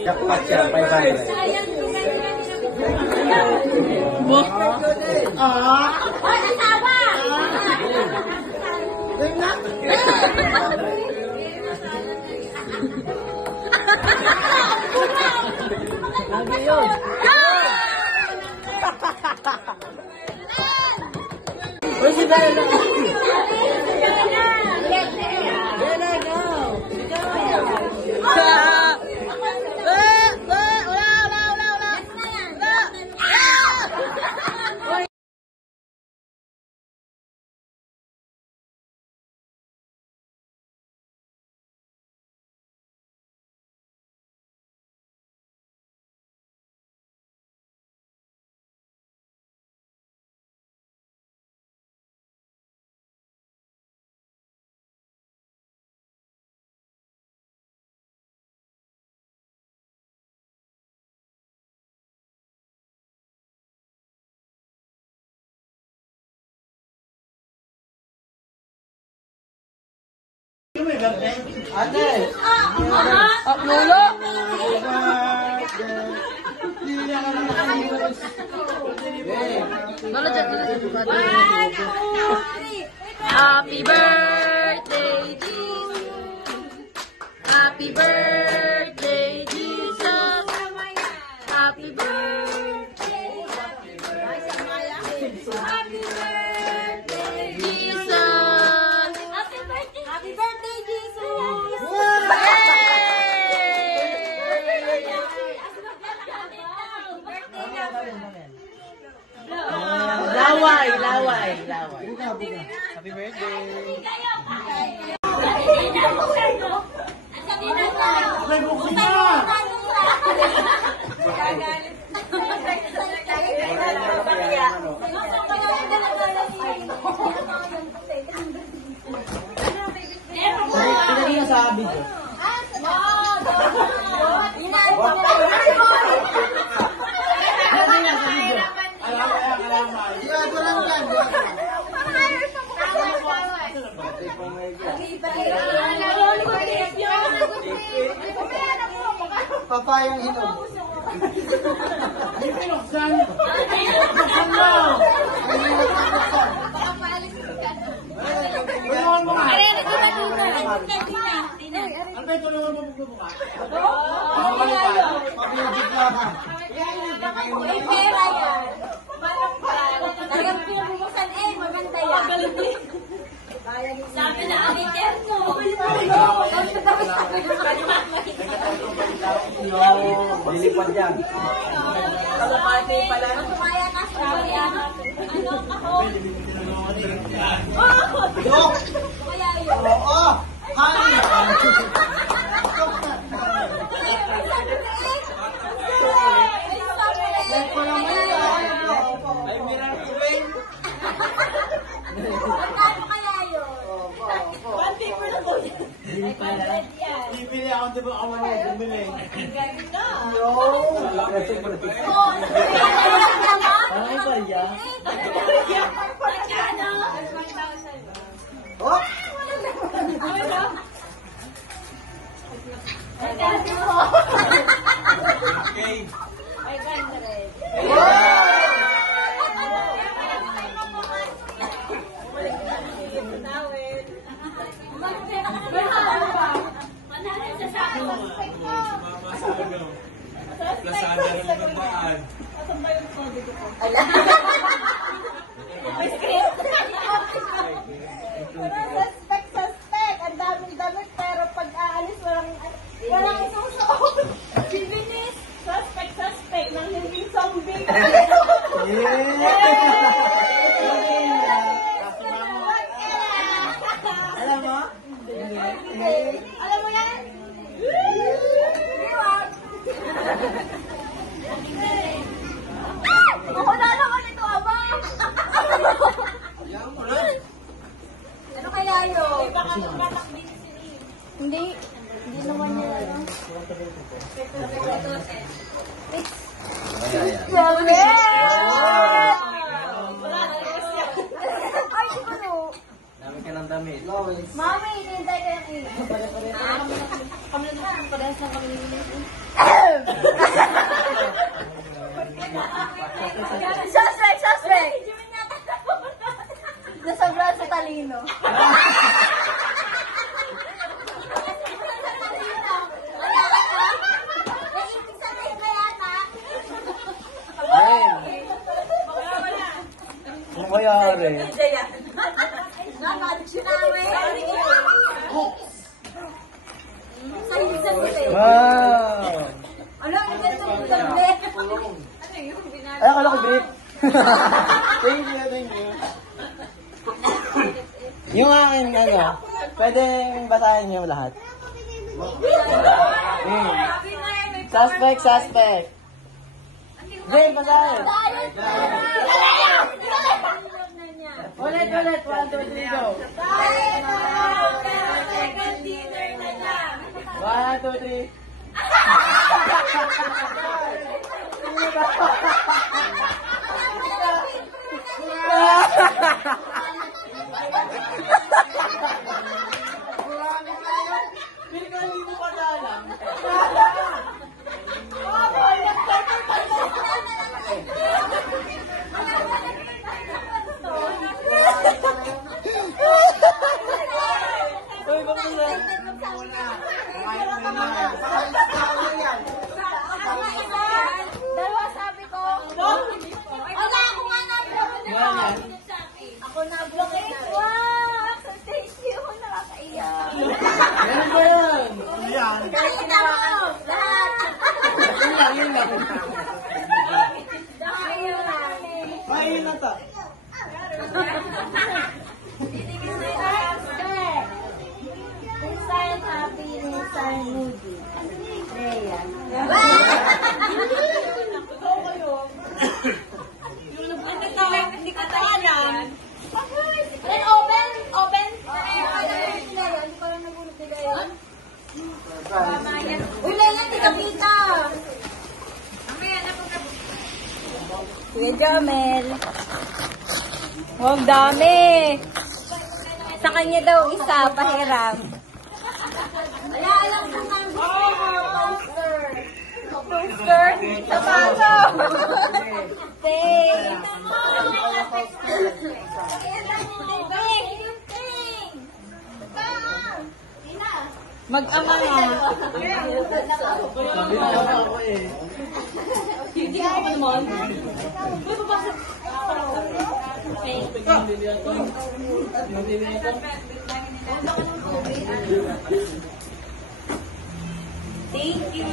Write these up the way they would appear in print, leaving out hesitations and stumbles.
Dapat siya, 500. Asawa! Lagi yun. Uy, si Bella. Bella, go. Ate! Lolo! Happy birthday, Jesus! Happy birthday, Jesus! Happy birthday! Happy birthday, Jesus! Happy birthday, Jesus! Laway. Happy birthday. Pinagin na sa abid ko. Papayang hinog. Pinuksan. Pinuksan mo. Tulungan mo nga. Ano ba yung tulungan mo magbubuka? Pag-music lang. May pera yan. Talagang pinabubuksan maganda yan. Sabi na ang eterno. Lilipad yan. Kalapati pala. Tumaya ka sa Mariano. Ano ako? Dok! Kaya yun. Oo! Kain! Ay, mirang tuwing! Magkano kaya yun? Bibili ako, di ba ako bumili? Ganda. Yo! Ay, balya. Oh! Okay. Lasada na lang ang daan. Asan ba yung kode ko po? Ala. May script. Suspect. Ang daming damit pero pag aalis walang Si Binis, suspect ng hindi zombie. Alam mo? Alam mo yan? Ako na naman ito, abang! Ano kaya yun? Hindi naman yan. Sabi! Ay, ano? Dami ka ng damit. Mami, hinihintay ko yung ina. Kami na, parehas na kami nililin. Suspect! Nasobrang sa talino. Ano mayari? Wow! Ano ang ganito ng gabi? Ay, akala ko grip. Thank you. Yung akin, pwede basahin niyo lahat. Suspect. Jane, basahin. Ulit. 1, 2, 3, go. 1, 2, 3. Hindi mo pa alam. Uy, bakit na? Dalawa sabi ko. Wala ako nga na-block. Ako na-block. Wow! So thank you. Nakakaiyak. Ganun ba yan? Yan. Nakita mo! Lahat! Yun lang. Ayun na to. Minsan happy, minsan moody. Rhea. Hindi ko alam. Then open. Hindi ko lang nagulog nila yun. Uy, Leia, hindi ka pita. Sige, Jamel. Huwag dami. Sa kanya daw isa, pahiram. Wala, alam ko nga poster. Poster? Sapato. Thanks. Mag-ama na. Sabi na ako eh. Hindi ka pa naman. Uy, papasok. Thank you.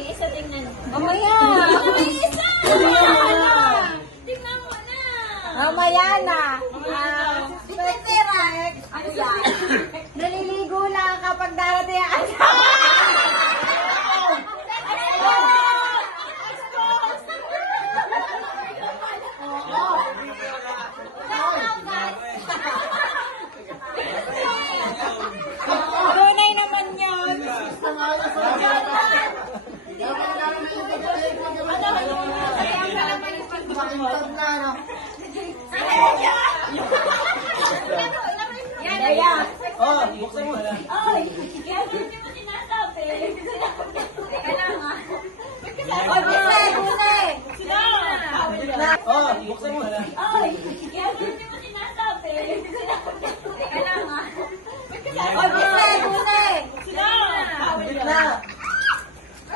Isa tingnan. Mamaya. Isa. Tingnan mo na. Mamaya na. Ano yan? Naliligo lang kapag darating ang tunay naman yan. Oh, buksan mo. Ay, yan hindi mo sinasabi. Teka lang ha. Oy, Bune! Sila! Oh, buksan mo. Ay, yan hindi mo sinasabi. Teka lang ha. Oy, Bune! Sila!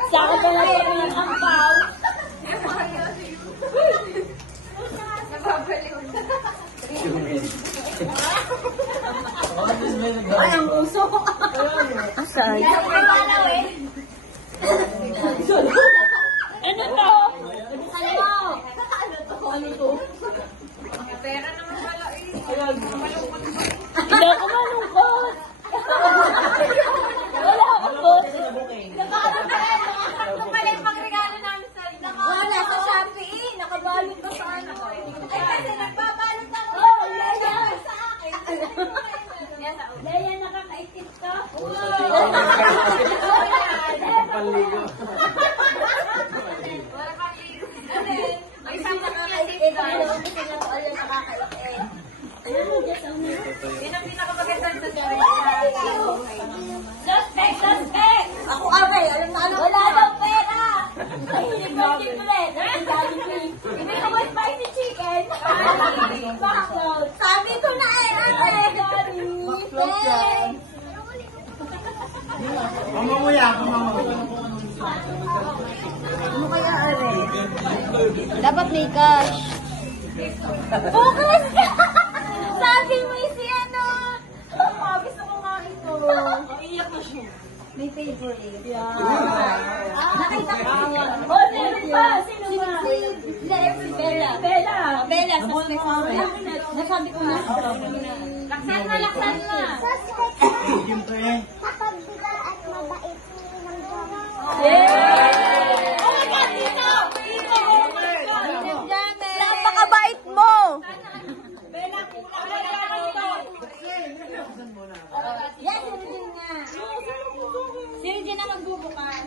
Sa akin pa natin ang ampaw. Nababaliw. Ay, ang uso. Saan? Ano to? Ano to? Pera naman pala eh. Hindi ako malungkot. Wala ako po. Nakakatawa pala yung pangregalo namin sa inyo. Wala sa Shopee. Nakabalot ka sa ano. Ay, kasi nagbabalot ako. Oh, Leia. Sa akin. Leia, nakakaitip ka. Panligo. May isang nakakaitip ka. Kasi nga po alam nakakaitip. Yun ang pinakamagandang sa Suspect! Suspect! Ako aray! Alam na alam. Wala daw pera! Hindi ko ulit. Hindi ko ba spicy chicken? Bakit? Sabi ko na eh! Sorry! Mama mo yan, mama mo. Ano kaya, Are? Dapat may cash. Focus ka! Sabi mo si ano! Gusto ko nga ito. Iiyak na siya. May favorite. Nakita ko. Oh, sino ba? Sino ba? Bella. Bella. Bella. Suspect ko. Nasabi ko na. Laksan mo, laksan mo. Siyempre. Yay! Oh my God, dito! Dito! Napakabait mo! Bella, yan, si Regine nga. Si Regine na magbubukas.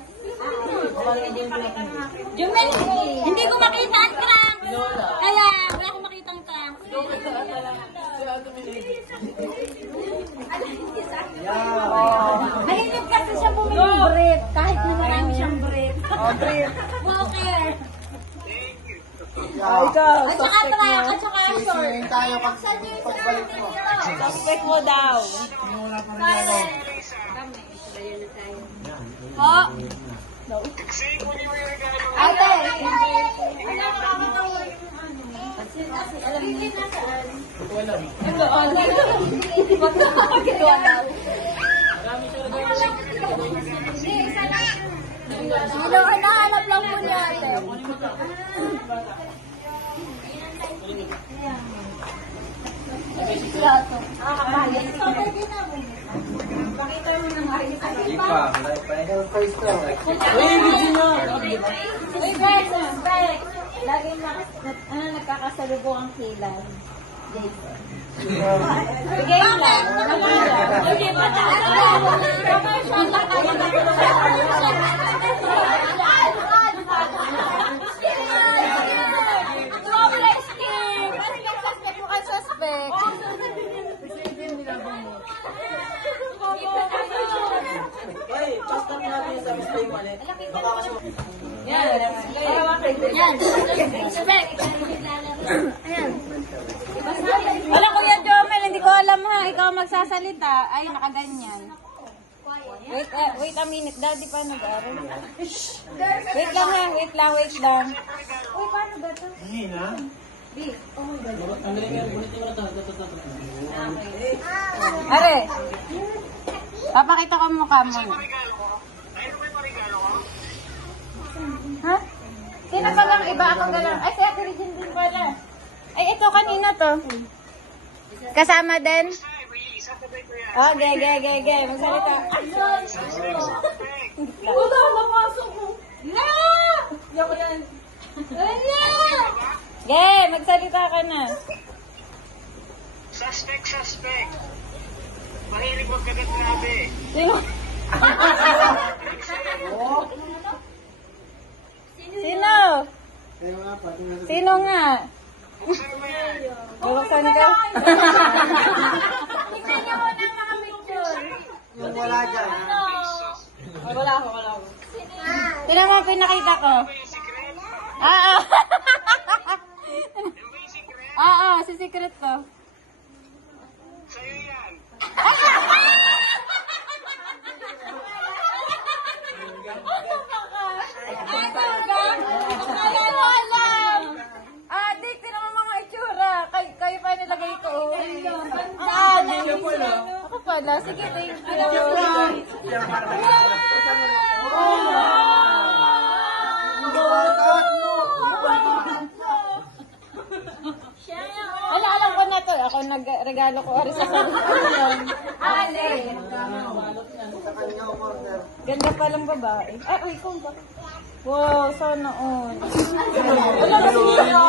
Jumel, hindi ko makita ang trunk. Kaya, wala akong makita ang trunk. Mahilig kasi siya bumili ng brief. Kahit na marami siyang brief. Oh, brief. Walker. Ikaw, At saka trunk, at saka short. Tayo Pagbalik mo. suspect mo daw. Po. Ate. Wala nakakatawa yung ano. Kasi alam niyo nasaan. Ito, wag na makakagawa daw. Hello, hinahanap lang po niya ate. Nakakabayan. Pakita mo ng ayos. Hindi pa. Wala pa. Uy, guys, guys. Lagi nagkakasalubong ang kilay. Jason. Bigay lang. Hindi pa Yan. Respect. Ayan. Wala, Kuya Jomel, hindi ko alam ha. Ikaw magsasalita. Ay, nakaganyan. Wait a minute. Daddy, paano garo? Wait lang ha. Wait lang. Uy, paano ba ito? Hindi na. Are, papakita ko mukha mo. Ha? Sino pa lang iba akong galang? Ay, si Ate Regine din pala. Ay, ito kanina to. Kasama din? Oh, ge. Magsalita. Wala, napasok mo. Na! Yoko yan. Wala! Ge, magsalita ka na. Suspect. Mahilig magkagat grabe. Sino? Sino? Sino nga? Bubuksan ka? Tingnan niyo muna ang mga picture. Yung wala dyan. Wala ako. Sino mo pinakita ko? Oo. Oo, si secret ko. Sa'yo yan. Adik, tinan mo mga itsura. Kayo pa nilagay ko. Ako pala. Wala, alam ko na to. Ako nagregalo ko rin sa sarili ko yun. Ale. Ganda palang babae. Ay, uy, kung ba? Wow, sana all. Wala na siya.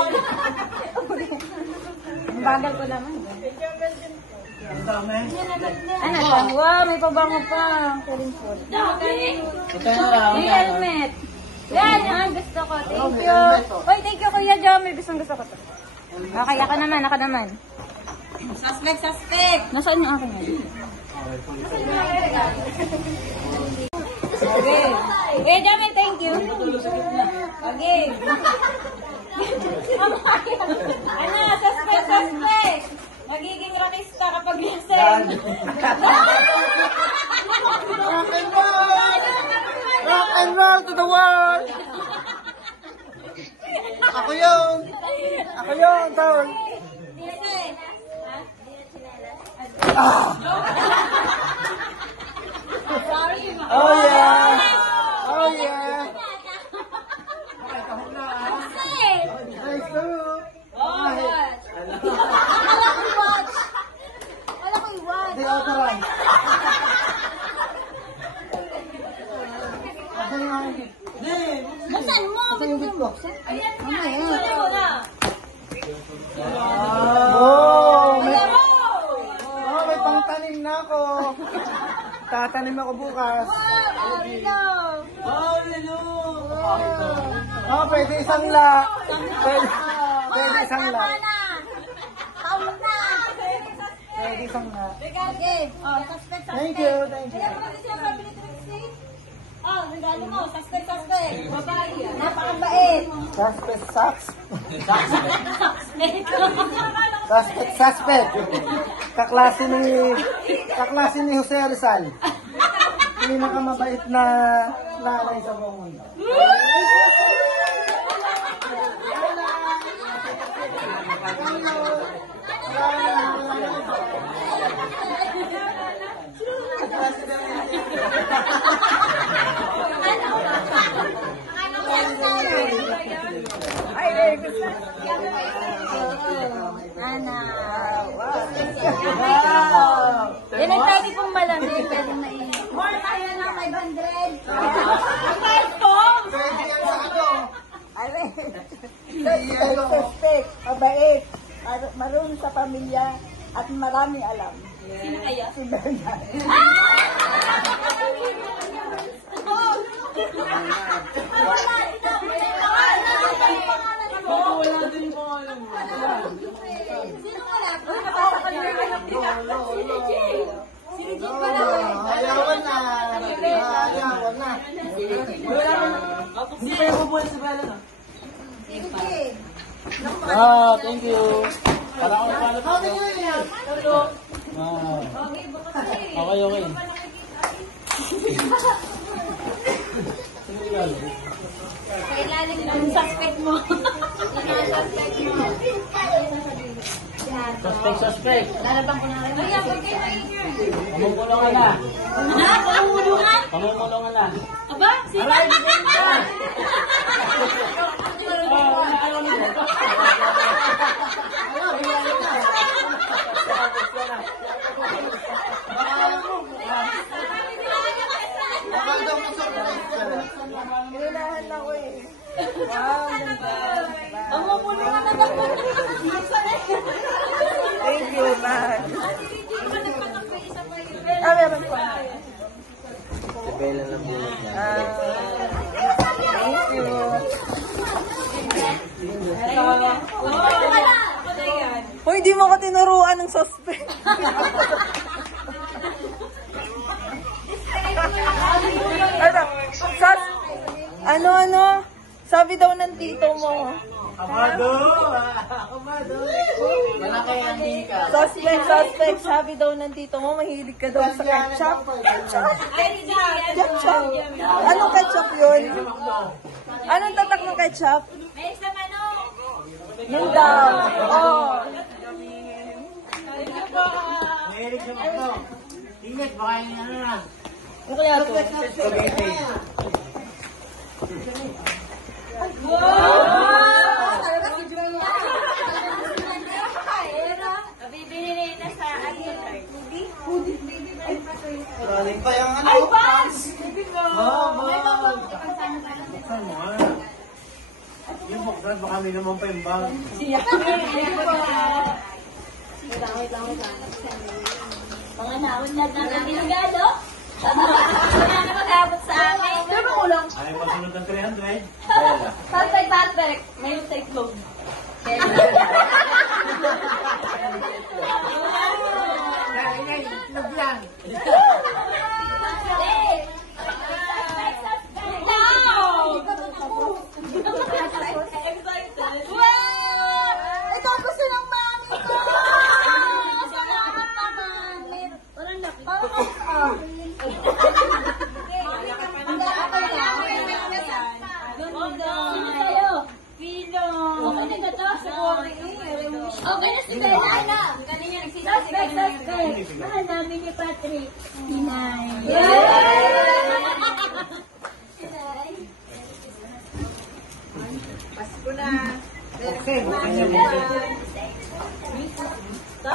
Ang bagal ko naman. Ano to? Wow, may pabango pa. Kiling food. May helmet. Yan, yan, gusto ko. Thank you. Uy, thank you, Kuya Jo. May gusto ko to. Okay, ako naman. Suspect. Nasaan yung akin yan? Okay. Kuya Jo, may thank you. Okay. Ano, suspect. Magiging rockista kapag lasing. Rock and roll to the world! Ako yun, tawag. Oh yeah! Oh yeah! Nice to Di autoran. Asan yung aking gift? Nasaan mo? Asan yung gift ko? Ayan nga. Isulit ko na. May pangtanim na ako. Tatanim ako bukas. Pwede isang la. Pwede isang la. Taon na. Pwede isang la. Okay. Oh, suspect. Thank you. Oh, regalo mo. Suspect. Babae. Napakabait. Suspect. Kaklase ni Jose Rizal. Pinakamabait na nanay sa buong mundo. Ana. Yan ang tagi pong malamig. Pero mainit. More tayo ng 500. Suspect, mabait, marunong sa pamilya, at maraming alam. Sino kaya? Si Bernard. Ayawan na. Hindi pa yung bubuhay si Bella na. Thank you. Para ako pala pa. Okay. Sa ilalim ng suspect mo. Suspect. Lalabang ko na rin. Ay, ako kayo maingay. Pamumulungan na. Ha? Pamumulungan? Pamumulungan na. Aba? Sino? Inunahan ako eh. Wow, ganda. Pamumulungan na daw. Thank you, man. Meron pa. Si Bella na buhay niya. Thank you. Hoy, di mo ko tinuruan ng suspect. Ano? Sabi daw ng tito mo. Amado! Malaki ang hika. Suspect. Sabi daw ng tito mo, mahilig ka daw sa ketchup. Ketchup. Anong ketchup yun? Anong tatak ng ketchup? May isa manok. Yun daw. Oh. Mahilig sa makno. Ano kaya to? Bibili na sa akin. Galing pa yung ano. Ay, Bans! Yung buksan, baka may naman pa yung bang. Mga naunlad na namin regalo. Wala na mag-abot sa akin. Pero kulang. Ay, masunod ng 300. Perfect, perfect. Ngayon sa itlog. Ito ang gusto ng mami ko! Salamat naman. Parang laki. Okay na si Bella na. Suspect, suspect. Mahal namin ni Patrick. Hinay.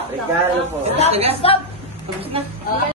Regalo po. Stop, stop.